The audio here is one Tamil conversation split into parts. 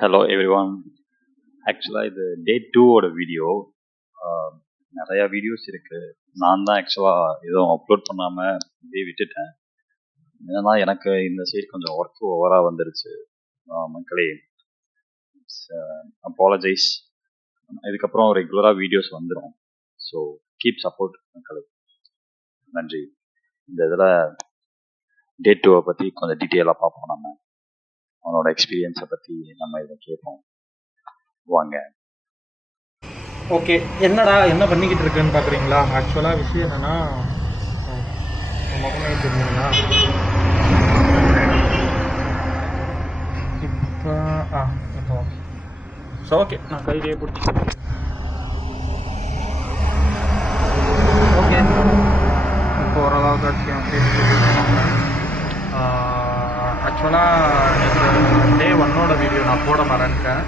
Hello everyone. ஆக்சுவலாக இது டே 2 வீடியோ. நிறையா வீடியோஸ் இருக்குது. நான் தான் ஆக்சுவலாக எதுவும் அப்லோட் பண்ணாமல் இப்படியே விட்டுட்டேன். ஏன்னா எனக்கு இந்த சைடு கொஞ்சம் ஒர்க் ஓவராக வந்துருச்சு. மக்களே, அப்பாலஜைஸ். இதுக்கப்புறம் ரெகுலராக வீடியோஸ் வந்துடும். ஸோ கீப் சப்போர்ட் மக்களே. நன்றி. இந்த இதில் டே 2 பற்றி கொஞ்சம் டீட்டெயிலாக பார்ப்போம். நம்ம அவனோட எக்ஸ்பீரியன்ஸை பற்றி நம்ம இதை கேட்போம். வாங்க. ஓகே, என்னடா என்ன பண்ணிக்கிட்டு இருக்குன்னு பார்க்குறீங்களா? ஆக்சுவலாக விஷயம் என்னென்னா, முகமே தெரியுங்களா? இப்போ ஸோ ஓகே, நான் கையிலேயே பிடிச்சி ஓகே. இப்போ ஓரளவுக்கு ஆக்சுவலாக டே 1 வீடியோ நான் போட மறந்துட்டேன்.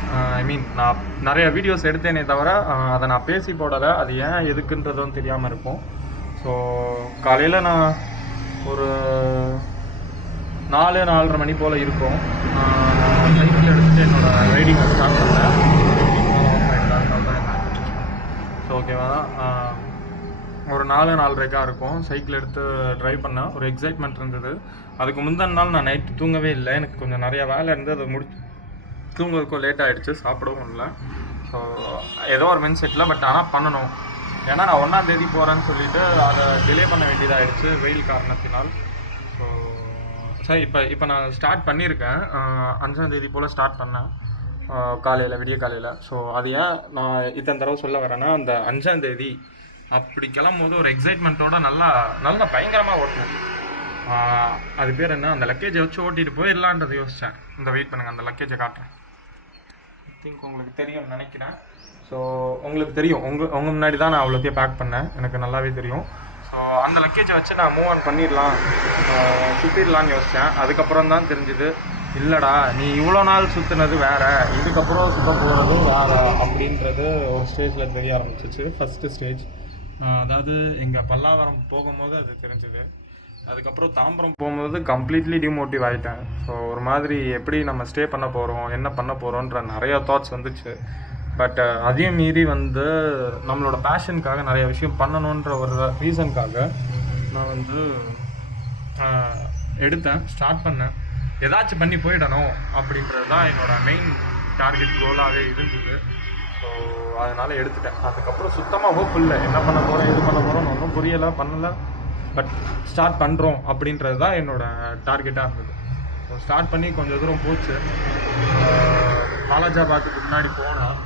நான் நிறைய வீடியோஸ் எடுத்தேனே தவிர அதை நான் பேசி போடலை. அது ஏன் எதுக்குன்றதும் தெரியாமல் இருக்கும். ஸோ காலையில் நான் ஒரு 4-4:30 மணி போல் இருக்கும். சைக்கிள் எடுத்துகிட்டு என்னோடய ரைடிங்கை ஸ்டார்ட் பண்ணேன். ஸோ ஓகேவா, ஒரு 4-4:30 இருக்கும். சைக்கிள் எடுத்து ட்ரைவ் பண்ணேன். ஒரு எக்ஸைட்மெண்ட் இருந்தது. அதுக்கு முந்தின நாள் நான் நைட்டு தூங்கவே இல்லை. எனக்கு கொஞ்சம் நிறையா வேலை இருந்து அதை தூங்குறதுக்கும் லேட் ஆகிடுச்சு. சாப்பிடவும் இல்லை. ஸோ ஏதோ ஒரு மெயின் செட்டில் பட் ஆனால் பண்ணணும். ஏன்னா நான் 1ஆம் தேதி போகிறேன்னு சொல்லிவிட்டு அதை டிலே பண்ண வேண்டியதாகிடுச்சு வெயில் காரணத்தினால். ஸோ சரி, இப்போ நான் ஸ்டார்ட் பண்ணியிருக்கேன். 5ஆம் தேதி போல் ஸ்டார்ட் பண்ணேன் காலையில், விடிய காலையில். ஸோ அது ஏன் நான் இத்தனை தடவை சொல்ல வரேன்னா, அந்த 5ஆம் தேதி அப்படி கிளம்பும்போது ஒரு எக்ஸைட்மெண்ட்டோட நல்லா பயங்கரமாக ஓட்டினேன். அது பேர் என்ன, அந்த லக்கேஜை வச்சு ஓட்டிகிட்டு போயிடலான்றதை யோசித்தேன். இந்த வெயிட் பண்ணுங்கள், அந்த லக்கேஜை காட்டுறேன். ஐ திங்க் உங்களுக்கு தெரியும்னு நினைக்கிறேன். ஸோ உங்களுக்கு தெரியும், உங்கள் முன்னாடி தான் நான் அவ்வளோத்தையும் பேக் பண்ணேன். எனக்கு நல்லாவே தெரியும். ஸோ அந்த லக்கேஜை வச்சு நான் மூவ் ஆன் பண்ணிடலாம், சுற்றிடலான்னு யோசித்தேன். அதுக்கப்புறம் தான் தெரிஞ்சுது, இல்லைடா நீ இவ்வளோ நாள் சுற்றுனது வேறு, இதுக்கப்புறம் சுற்ற போகிறதும் வேறு அப்படின்றது ஒரு ஸ்டேஜில் தெரிய ஆரம்பிச்சிச்சு. ஃபஸ்ட்டு ஸ்டேஜ், அதாவது எங்கள் பல்லாவரம் போகும்போது அது தெரிஞ்சுது. அதுக்கப்புறம் தாம்பரம் போகும்போது கம்ப்ளீட்லி டிமோட்டிவ் ஆகிட்டேன். ஸோ ஒரு மாதிரி எப்படி நம்ம ஸ்டே பண்ண போகிறோம், என்ன பண்ண போகிறோன்ற நிறையா தாட்ஸ் வந்துச்சு. பட் அதையும் மீறி நம்மளோட பேஷனுக்காக நிறைய விஷயம் பண்ணணுன்ற ஒரு ரீசனுக்காக நான் எடுத்தேன், ஸ்டார்ட் பண்ணேன். ஏதாச்சும் பண்ணி போயிடணும் அப்படின்றது தான் என்னோடய மெயின் டார்கெட் கோலாகவே இருந்தது. ஸோ அதனால் எடுத்துட்டேன். அதுக்கப்புறம் சுத்தமாக ஹோப் இல்லை, என்ன பண்ண போகிறோம் எது பண்ண போகிறோம்னு ஒன்றும் புரியலை, பண்ணலை. பட் ஸ்டார்ட் பண்ணுறோம் அப்படின்றது தான் என்னோடய டார்கெட்டாக இருந்தது. ஸோ ஸ்டார்ட் பண்ணி கொஞ்சம் தூரம் போச்சு. வாலாஜாபாத்துக்கு முன்னாடி போனால்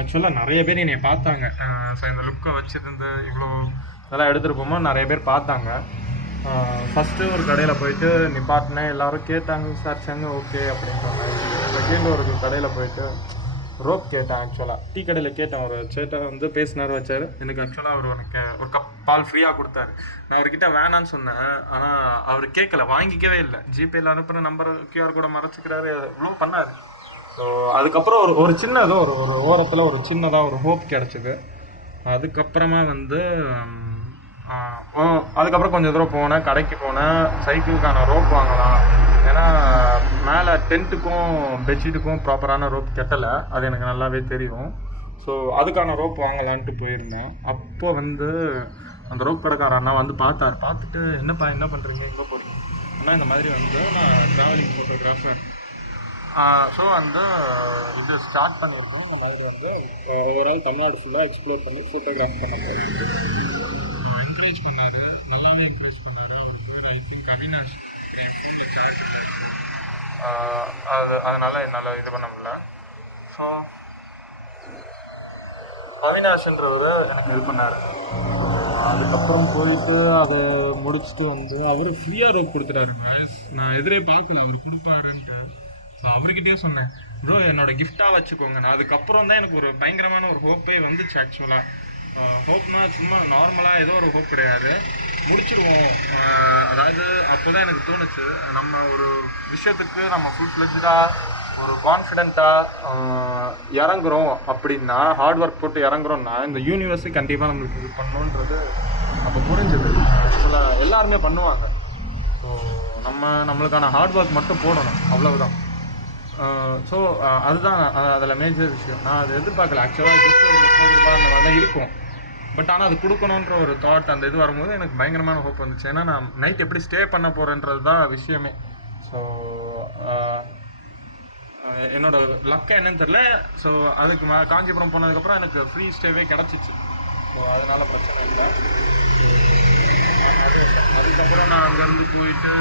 ஆக்சுவலாக நிறைய பேர் என்னை பார்த்தாங்க. ஸோ இந்த லுக்கை வச்சுருந்து இவ்வளோ இதெல்லாம் எடுத்துகிட்டு போகும்போது நிறைய பேர் பார்த்தாங்க. ஃபஸ்ட்டு ஒரு கடையில் போயிட்டு நிப்பாட்டினேன். எல்லோரும் கேட்டாங்க, விசாரிச்சாங்க, ஓகே அப்படின்னு சொன்னாங்க. செகண்ட் ஒரு கடையில் போயிட்டு ரோப் கேட்டேன். ஆக்சுவலாக டீ கடையில் கேட்டேன். ஒரு சேட்டை பேசினார், வச்சார். எனக்கு ஆக்சுவலாக அவர் எனக்கு ஒரு கப் பால் ஃப்ரீயாக கொடுத்தாரு. நான் அவர்கிட்ட வேணான்னு சொன்னேன். ஆனால் அவர் கேட்கல, வாங்கிக்கவே இல்லை. ஜிபேயில் அனுப்புகிற நம்பர் QR கூட மறைச்சிக்கிறாரு, இவ்வளோ பண்ணார். ஸோ அதுக்கப்புறம் ஒரு சின்னதோ ஒரு ஓரத்தில் ஒரு சின்னதாக ஒரு ஹோப் கிடச்சிது. அதுக்கப்புறமா அதுக்கப்புறம் கொஞ்சம் தூரம் போனேன், கடைக்கு போனேன். சைக்கிளுக்கான ரோப் வாங்கலாம், ஏன்னா மேலே டென்ட்டுக்கும் பெட்ஷீட்டுக்கும் ப்ராப்பரான ரோப் கட்டலை, அது எனக்கு நல்லாவே தெரியும். ஸோ அதுக்கான ரோப் வாங்கலான்ட்டு போயிருந்தேன். அப்போ அந்த ரோப் கடைக்கார அண்ணா பார்த்துட்டு, என்னப்பா என்ன பண்ணுறீங்க, எங்கே போகிறீங்க? ஆனால் இந்த மாதிரி நான் ட்ராவலிங் ஃபோட்டோகிராஃபர். ஸோ இது ஸ்டார்ட் பண்ணியிருக்கோம். இந்த மாதிரி ஓவரால் தமிழ்நாடு ஃபுல்லாக எக்ஸ்ப்ளோர் பண்ணி ஃபோட்டோகிராஃப் பண்ண போகிறேன். என்கரேஜ் பண்ணார், நல்லாவே என்கரேஜ் பண்ணார். அவர் பேர் ஐ திங்க் அவினாஷ். என் ஃபோனில் சார்ஜ் இல்லை, அதனால் என்னால் இது பண்ண முடியல. ஸோ அவினாஷ்ன்றவர் எனக்கு இது பண்ணார். அதுக்கப்புறம் போயிட்டு அதை முடிச்சுட்டு அவர் ஃப்ரீயாக ரோப் கொடுத்துட்டாரு. நான் எதிரே பார்க்கல, அவர் கொடுப்பாருன்ட்டு. ஸோ அவர்கிட்டயும் சொன்னேன், ப்ரோ என்னோடய கிஃப்டாக வச்சுக்கோங்க. நான் அதுக்கப்புறம் தான் எனக்கு ஒரு பயங்கரமான ஒரு ஹோப்பே வந்துச்சு. ஆக்சுவலாக ஹோப்னா சும்மா நார்மலாக ஏதோ ஒரு ஹோப் கிடையாது, முடிச்சிடுவோம். அதாவது அப்போ தான் எனக்கு தோணுச்சு, நம்ம ஒரு விஷயத்துக்கு நம்ம ஃபுல் ஃப்ளெஜ்டாக ஒரு கான்ஃபிடென்ட்டாக இறங்குறோம் அப்படின்னா, ஹார்ட் ஒர்க் போட்டு இறங்குறோன்னா, இந்த யூனிவர்ஸு கண்டிப்பாக நம்மளுக்கு இது பண்ணணுன்றது அப்போ புரிஞ்சுது. ஆக்சுவலாக எல்லாருமே பண்ணுவாங்க. ஸோ நம்மளுக்கான ஹார்ட் ஒர்க் மட்டும் போடணும், அவ்வளவுதான். ஸோ அதுதான் அதில் மேஜர் விஷயம். நான் அதை எதிர்பார்க்கல ஆக்சுவலாக. ஜஸ்ட் ஒரு 30 ரூபா அந்த மாதிரி தான் இருக்கும். பட் ஆனால் அது கொடுக்கணுன்ற ஒரு தாட் அந்த இது வரும்போது எனக்கு பயங்கரமான ஹோப் வந்துச்சு. ஏன்னா நான் நைட் எப்படி ஸ்டே பண்ண போகிறேன்றது தான் விஷயமே. ஸோ என்னோட லக்கை என்னன்னு தெரில. ஸோ அதுக்கு காஞ்சிபுரம் போனதுக்கப்புறம் எனக்கு ஃப்ரீ ஸ்டேவே கிடச்சிச்சு. ஸோ அதனால் பிரச்சனை இல்லை. அதுக்கப்புறம் நான் அங்கேருந்து போயிட்டு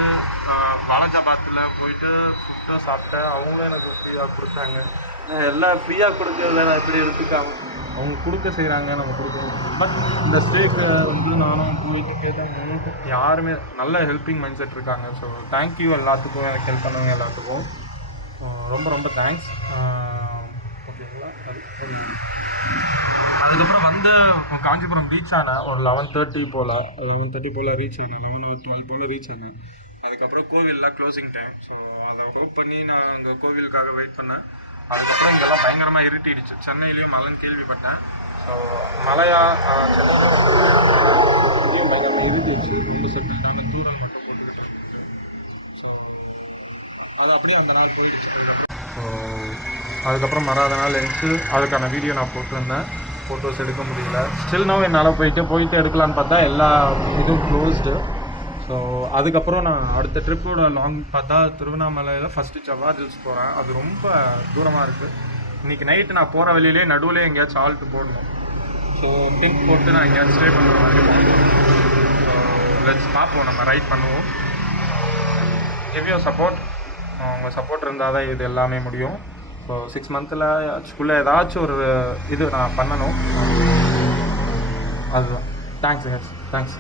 வாலாஜாபாத்தில் போயிட்டு ஃபுட்டாக சாப்பிட்டேன். அவங்களும் எனக்கு ஃப்ரீயாக கொடுத்தாங்க. எல்லாம் ஃப்ரீயாக கொடுக்கறத நான் எப்படி எடுத்துக்காம அவங்க கொடுக்க செய்கிறாங்க, நம்ம கொடுக்கணும். பட் இந்த ஸ்டேக்கு வந்து நானும் போயிட்டு கேட்டேன். யாருமே நல்ல ஹெல்ப்பிங் மைண்ட் செட் இருக்காங்க. ஸோ தேங்க்யூ எல்லாத்துக்கும், எனக்கு ஹெல்ப் பண்ணவங்க எல்லாத்துக்கும் ரொம்ப ரொம்ப தேங்க்ஸ். ஓகேங்களா. அதுக்கப்புறம் வந்து காஞ்சிபுரம் ரீச் ஆனேன் ஒரு 11:30 போல் ரீச் ஆனேன். 11 or 12 போல் ரீச் ஆனேன். அதுக்கப்புறம் கோவிலில் க்ளோசிங் டைம். ஸோ அதை ஹோப் பண்ணி நான் அங்கே கோவிலுக்காக வெயிட் பண்ணேன். அதுக்கப்புறம் இங்கெல்லாம் பயங்கரமாக இருட்டிடுச்சு. சென்னையிலையும் மழைன்னு கேள்விப்பட்டேன். ஸோ மழையா சென்னையிலையும் பயங்கரமாக இருட்டிடுச்சு. ரொம்ப செப்பரேட்டான தூரல் மட்டும் போட்டுக்கிட்டு இருந்துச்சு. ஸோ அது அப்படியே அந்த நாள் போயிடுச்சு. ஸோ அதுக்கப்புறம் மறாத நாள் எழுந்து அதுக்கான வீடியோ நான் போட்டிருந்தேன். ஃபோட்டோஸ் எடுக்க முடியல. ஸ்டில் நோ என்னால் போயிட்டு எடுக்கலான்னு பார்த்தா எல்லா இதுவும் க்ளோஸ்டு. ஸோ அதுக்கப்புறம் நான் அடுத்த ட்ரிப்போட லாங் பார்த்தா திருவண்ணாமலையில் ஃபஸ்ட்டு செவ்வாய் ஹில்ஸ் போகிறேன். அது ரொம்ப தூரமாக இருக்குது. இன்றைக்கி நைட்டு நான் போகிற வழியிலே நடுவில் எங்கேயாச்சும் ஆல்ட்டு போடணும். ஸோ பிங்க் போட்டு நான் எங்கேயாச்சும் ஸ்டே பண்ணுற மாதிரி போகணும். ஸோ லெட்ஸ் பார்ப்போம், நம்ம ரைட் பண்ணுவோம். Give your support. உங்கள் சப்போர்ட் இருந்தால் தான் இது எல்லாமே முடியும். ஸோ 6 மந்த்தில் ஸ்கூலில் ஏதாச்சும் ஒரு இது நான் பண்ணணும். அதுதான். தேங்க்ஸ்.